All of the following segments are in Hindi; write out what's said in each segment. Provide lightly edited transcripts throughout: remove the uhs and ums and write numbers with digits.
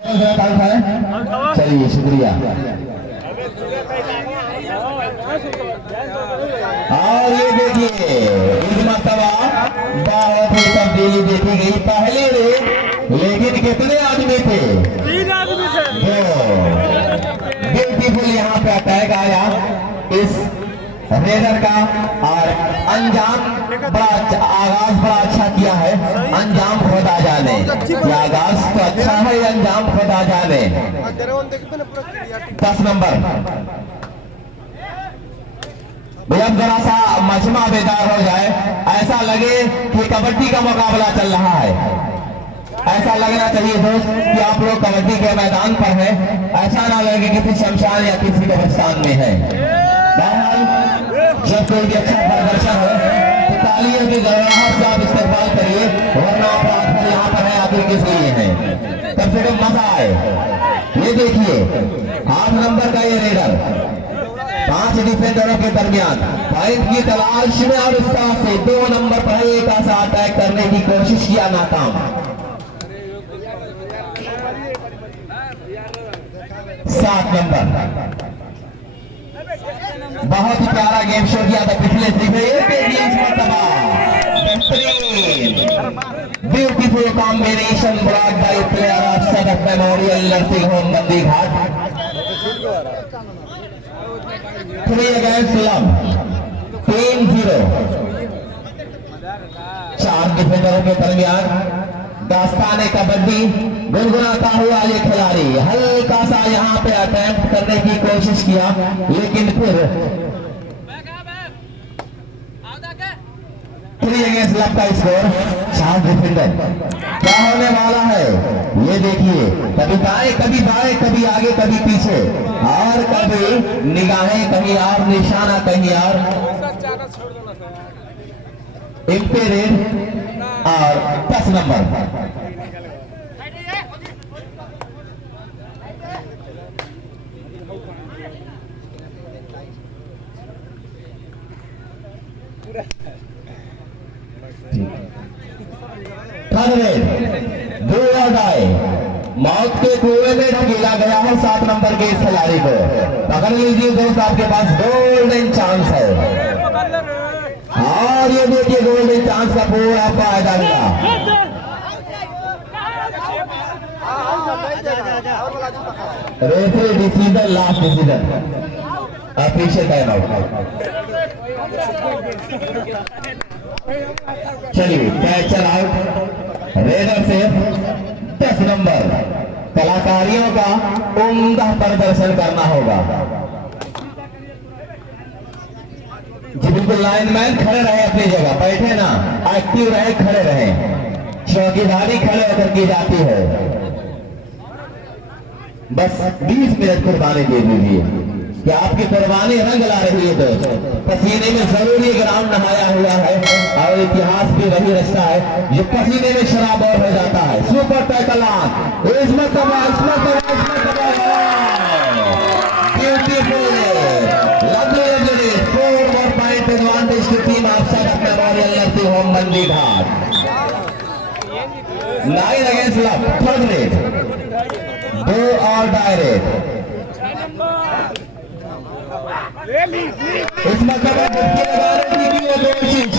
चलिए शुक्रिया। और ये देखिए इस मरतबा बहुत ही तब्दीली देखी गई। पहले लेकिन कितने आदमी थे? 3 आदमी थे। ब्यूटीफुल यहाँ पे अटैक आया इस रेडर का और अंजाम आगाज बड़ा अच्छा किया है। अंजाम खुदा जाने, आगाज तो अच्छा है, अंजाम खुदा जाने। 10 नंबर भैया जरा सा मजमा बेदार हो जाए, ऐसा लगे कि कबड्डी का मुकाबला चल रहा है। ऐसा लगना चाहिए दोस्त कि आप लोग कबड्डी के मैदान पर हैं, ऐसा ना लगे किसी शमशान या किसी कब्रिस्तान में है। जब कोई भी अच्छा प्रदर्शन हो तो तालियों की गड़गड़ाहट से आप इस्तेमाल करिए, वरना आप यहाँ पर है आखिर किस लिए हैं, कम से कम मजा आए। ये देखिए 8 नंबर का ये रेडर 5 डिफेंडरों के दरमियान पॉइंट की तलाश में और इस तरह से 2 नंबर पर एक ऐसा अटैक करने की कोशिश किया, नाकाम। 7 नंबर बहुत ही प्यारा गेम शो किया था पिछले beautiful combination brought by player of Sadaf memorial nursing home Bandi Ghat. 3 against 3-0। 4 डिफेंडरों के दरमियान दास्तान कबड्डी गुनगुनाता हुआ ये खिलाड़ी हल्का सा यहाँ पे अटेम्प्ट करने की कोशिश किया, लेकिन फिर 3 अगेंस्ट का स्कोर। 4 डिफेंडर, क्या होने वाला है ये देखिए। कभी दाएं कभी बाएं, कभी आगे कभी पीछे, और कभी निगाहें कहीं और, निशाना कहीं और। इम्पेरियल और 10 नंबर दो और आए। मौत के कुएं में ढकेला गया है 7 नंबर के इस खिलाड़ी को। पकड़ लीजिए दोस्त, आपके पास गोल्डन चांस है। और ये देखिए गोल्डन चांस का पूरा फायदा मिला। Referee decision, last decision, official time out. चलिए कैचर आउट, रेडर से 10 नंबर। कलाकारियों का उम्दा प्रदर्शन करना होगा। जी बिल्कुल, लाइनमैन खड़े रहे अपनी जगह, बैठे ना, एक्टिव रहे, खड़े रहे। चौकीदारी खड़े होकर की जाती है। बस 20 मिनट कुर्बानी दे दीजिए कि आपकी कुर्बानी रंग ला रही है दोस्त। पसीने में जरूरी ग्राउंड नहाया हुआ है और इतिहास भी वही रचता है जो पसीने में शराब और हो जाता है। सुपर टैकल एडवांटेज की team of Sadaf memorial nursing home Bandi Ghat. 9 against love, 3rd red, 2 और डायरेक्ट। इस मौके पर कोशिश,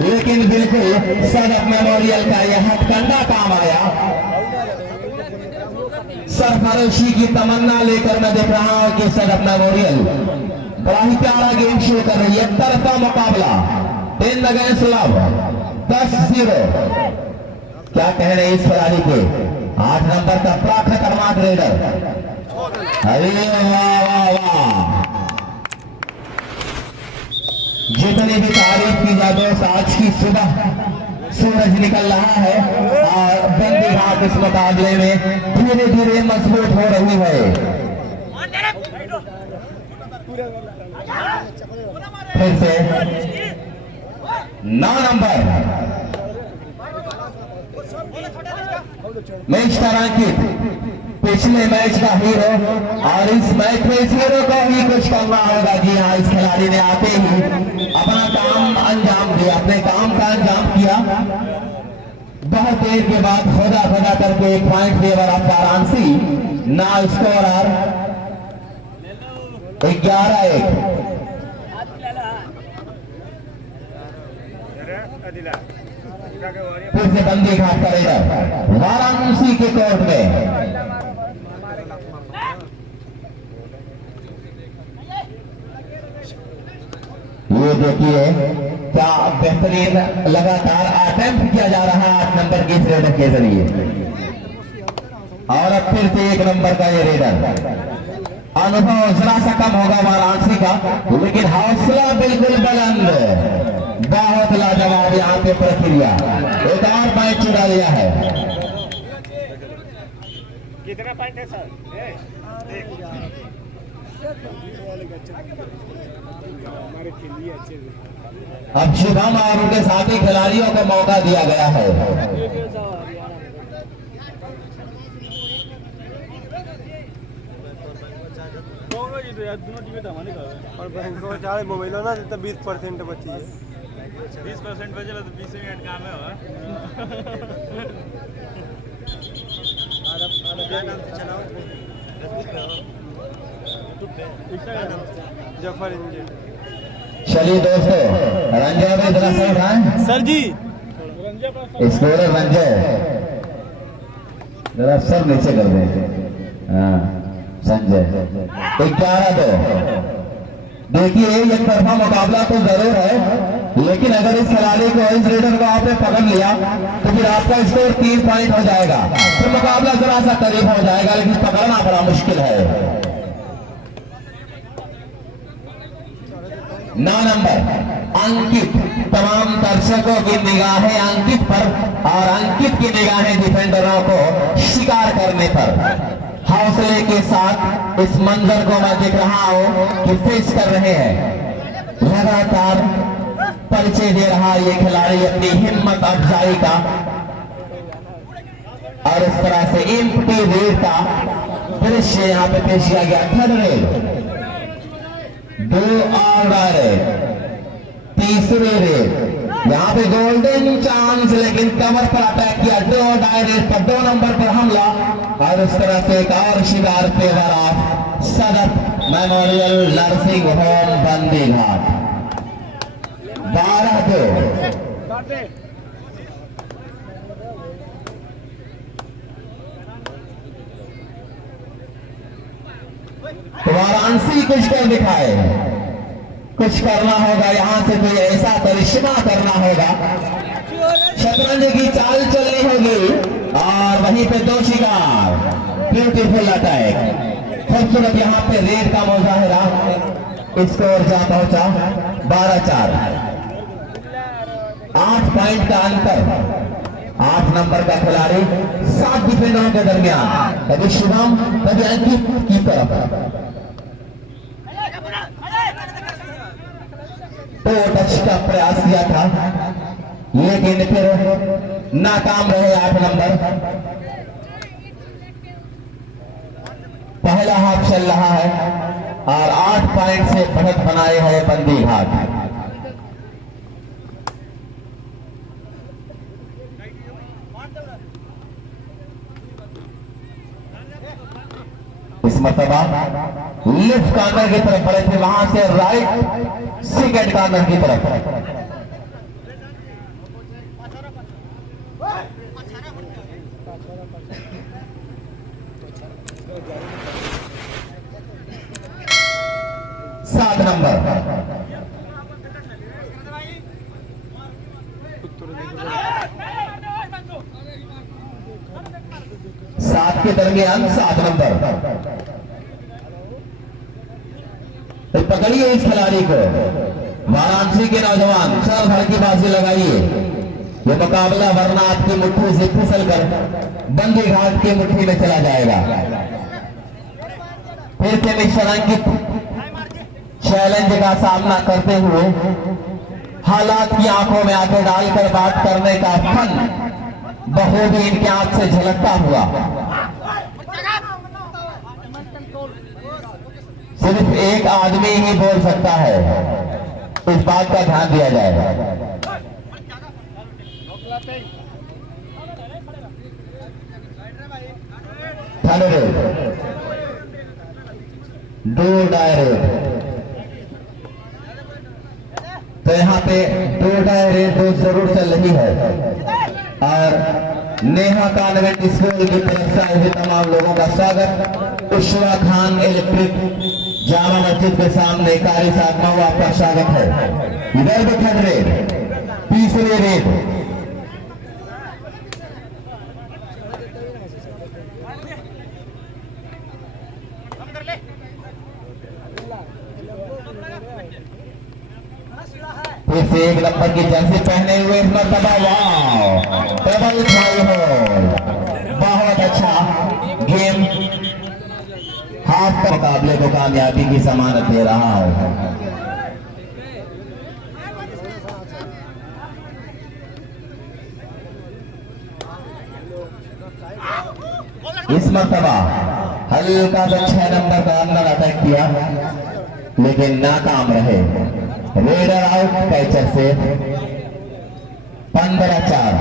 लेकिन बिल्कुल सदफ मेमोरियल का यह हथकंडा काम आया। सरफरोशी की तमन्ना लेकर मैं देख रहा हूं कि सदफ मेमोरियल बड़ा ही प्यारा गेम शो कर रही है। तरफा मुकाबला 10 अगेंस्ट लव, 10-0। क्या कह रहे हैं इस खिलाड़ी के? 8 नंबर का प्राप्त खतरनाक रेडर। अरे वाह वाह वाह, जितनी भी तारीफ की जाए दोस्त, आज की सुबह सूरज निकल रहा है और बंदी घाट इस मुकाबले में धीरे धीरे मजबूत हो रही है। फिर से 9 नंबर मैच तरंकित, पिछले मैच का हीरो, और इस मैच में इस हीरो को ही कुछ करना होगा। जी हाँ, इस खिलाड़ी ने आते ही अपना काम अंजाम दिया, अपने काम का अंजाम किया। बहुत देर के बाद खोदा खोदा करके एक पॉइंट फेवर ऑफ वाराणसी। ना स्कोर और 11-1। फिर से बंदी घाट का रेडर वाराणसी के कोर्ट में। ये देखिए क्या बेहतरीन लगातार अटेम्प्ट किया जा रहा है 8 नंबर के इस रेडर के जरिए। और अब फिर से 1 नंबर का ये रेडर। अनुभव जरा सा कम होगा वाराणसी का, लेकिन हौसला बिल्कुल बुलंद। बहुत लाजवाब यहाँ पे प्रक्रिया। एक और पॉइंट चुरा लिया है। कितना पॉइंट है सर? अब शुभम और उनके साथी खिलाड़ियों को मौका दिया गया है। और बैंक को चाहे मोबाइल ना तो 20% बची है। 20% बचे तो 20 मिनट काम है। जफर इंजन। चलिए दोस्तों, रंजा में जरा सा उठाएं सर जी। स्कोर रंजय जरा सर नीचे कर दें। हाँ संजय 11-2। देखिए एक तरफा मुकाबला तो जरूर है, लेकिन अगर इस खिलाड़ी को इस रेडर को आपने पकड़ लिया तो फिर आपका स्कोर 3 पॉइंट हो जाएगा। फिर मुकाबला जरा सा करीब हो जाएगा, लेकिन पकड़ना बड़ा मुश्किल है। 9 नंबर अंकित। तमाम दर्शकों की निगाहें अंकित पर और अंकित की निगाहें डिफेंडरों को शिकार करने पर। हौसले के साथ इस मंजर को मैं देख रहा हूं कि फेस कर रहे हैं। लगातार परिचय दे रहा ये खिलाड़ी अपनी हिम्मत अफजाई का, और इस तरह से एम्प्टी रेड का दृश्य यहाँ पे पेश किया गया। थर्ड रेड 2 और डायरेक्ट। तीसरे रेड यहाँ पे गोल्डन चांस, लेकिन कवर पर अटैक किया। 2 डायरेक्ट पर 2 नंबर पर हमला, और उस तरह से एक और शिकार फेवर ऑफ सदर मेमोरियल नर्सिंग होम बंदी घाट। 12-2। वाराणसी कुछ कर दिखाए, कुछ करना होगा यहाँ से, कोई ऐसा करिश्मा करना होगा। शतरंज की चाल चलनी होगी, और वहीं पे 2 शिकार। ब्यूटीफुल अटैक, खूबसूरत यहाँ पे रेड का मुजाहिरा। स्कोर जा पहुंचा 12-4। 8 पॉइंट का अंतर। 8 नंबर का खिलाड़ी 7 डिफेंडरों के दरमियान, कभी शुभम कभी अंकित की तरफ। तो टच का प्रयास किया था, लेकिन फिर नाकाम रहे 8 नंबर। पहला हाफ चल रहा है और 8 पॉइंट से बढ़त बनाए है बंदी घाट। इस मरतबा लेफ्ट कॉर्नर की तरफ बढ़े थे, वहां से राइट सेकंड कॉर्नर की तरफ। सात नंबर 7 के दरमियान 7 नंबर। तो पकड़िए इस खिलाड़ी को, वाराणसी के नौजवान, सर भर की बाजी लगाइए। ये मुकाबला वरना आपकी मुट्ठी से फिसल कर बंदी घाट की मुट्ठी में चला जाएगा। फिर से मिस्टर अंकित चैलेंज का सामना करते हुए हालात की आंखों में आंखें डालकर बात करने का फन बखूबी इनके आंख से झलकता हुआ। सिर्फ एक आदमी ही बोल सकता है, इस बात का ध्यान दिया जाए। थर्ड रेड, दो डायरेक्ट। तो यहाँ पे दो डायरेक्ट तो जरूर चल रही है। और नेहा कॉन्वेंट स्कूल की तरफ से आए तमाम लोगों का स्वागत। उशवा खान इलेक्ट्रिक जामा मस्जिद के सामने कारी साधना हुआ आपका स्वागत है। इधर भी थर्ड रेड, तीसरे रेड, फिर से एक नंबर की जर्सी पहने हुए इस मर्तबा वाह डबल फाइव होल। बहुत अच्छा गेम हाथ का मुकाबले को कामयाबी की जमानत दे रहा है। इस मर्तबा हल्का सा 6 नंबर का अंदर अटैक किया लेकिन नाकाम रहे। रेडर आउट, कैचर से 15-4।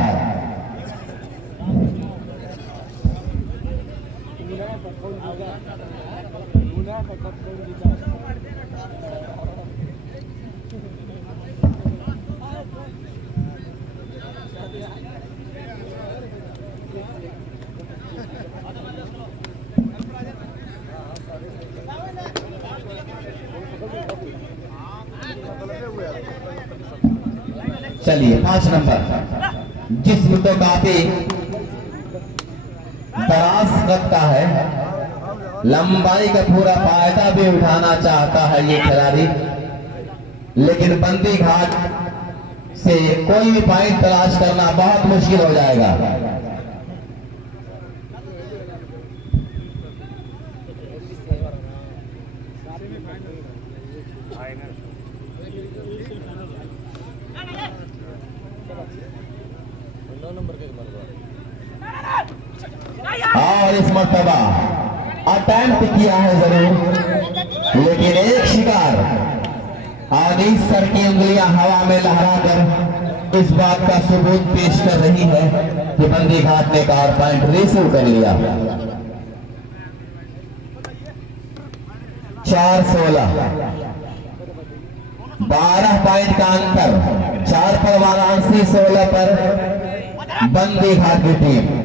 चलिए 5 नंबर, जिसम तो काफी दराज कद का है, लंबाई का पूरा फायदा भी उठाना चाहता है ये खिलाड़ी, लेकिन बंदी घाट से कोई भी पॉइंट तलाश करना बहुत मुश्किल हो जाएगा। और इस मर्तबा अटेम्प्ट किया है जरूर, लेकिन एक शिकार आदि सर की उंगलियां हवा में लहराकर इस बात का सबूत पेश कर रही है कि बंदी घाट ने कार पॉइंट रिसीव कर लिया। 4-16, 12 पॉइंट का अंतर, 4 पर वाराणसी, 16 पर बंदी घाट की टीम।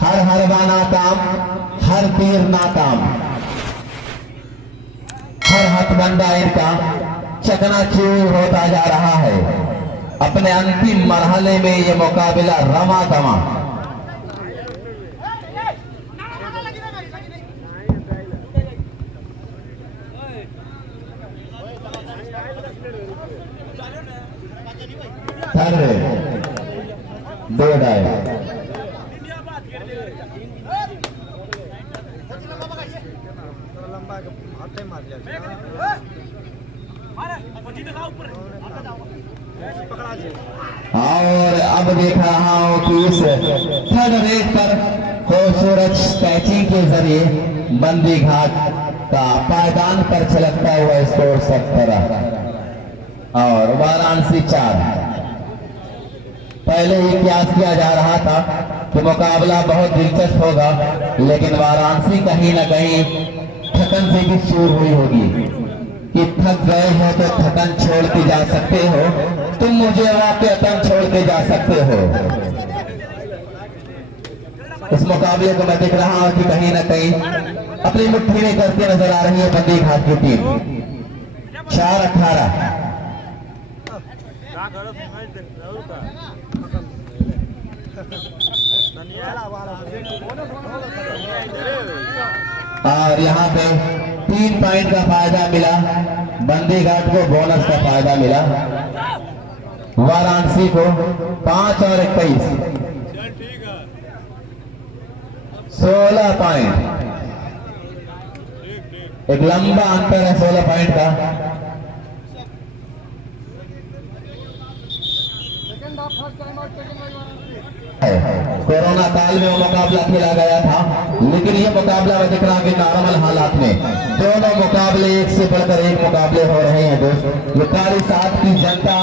हर हरवा नाकाम, हर तीर नाकाम, हर हथबंदा इनका चकनाचूर होता जा रहा है। अपने अंतिम मरहले में ये मुकाबला रमा दमा। दो डाय और अब देख रहा हूं कि इस थर्ड रेट पर खूबसूरत स्कैचिंग के जरिए बंदी घाट का पायदान पर छलकता हुआ स्कोर 17 और वाराणसी 4। पहले ही प्रयास किया जा रहा था कि मुकाबला बहुत दिलचस्प होगा, लेकिन वाराणसी कहीं ना कहीं थकन से भी चूर हुई होगी कि थक गए हो तो थकन छोड़ के जा सकते हो, तुम मुझे वाकई छोड़ के जा सकते हो। इस मुकाबले को मैं देख रहा हूं कि कहीं ना कहीं अपनी मुट्ठी में करते नजर आ रही है बंदी घाट की टीम। 4-18 और यहाँ पे 3 पॉइंट का फायदा मिला, बंदी घाट को बोनस का फायदा मिला, वाराणसी को 5 और 21 16 पॉइंट। एक लंबा अंतर है 16 पॉइंट का। कोरोना काल में वो मुकाबला खेला गया था, लेकिन ये मुकाबला मैं दिख रहा कि नॉर्मल हालात में दोनों मुकाबले एक से बढ़कर एक मुकाबले हो रहे हैं। दोस्त ये कारी साथ की जनता,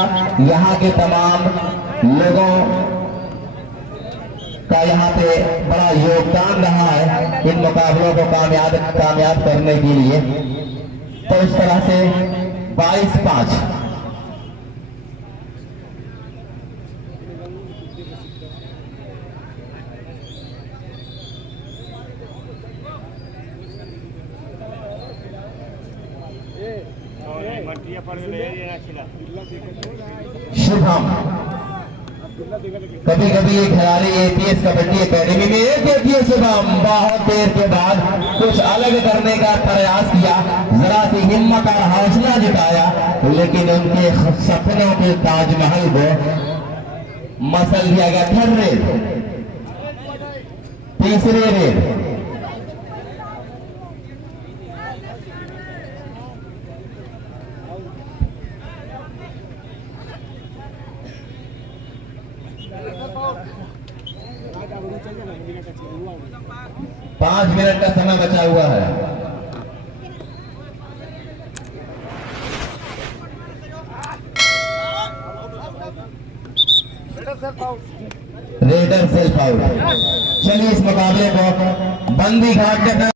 यहाँ के तमाम लोगों का यहाँ पे बड़ा योगदान रहा है इन मुकाबलों को कामयाब करने के लिए। तो इस तरह से 22-5 शुभम कभी कभी एक खिलाड़ी एपीएस कबड्डी एकेडमी में एक देखिए शुभम बहुत देर के बाद कुछ अलग करने का प्रयास किया, जरा सी हिम्मत और हौसला जुटाया, लेकिन उनके सपनों के ताजमहल को मसल दिया गया। थर्ड रेड, तीसरे रेड। पांच मिनट का समय बचा हुआ है। Raider self out. चलिए इस मुकाबले को बंदी घाट के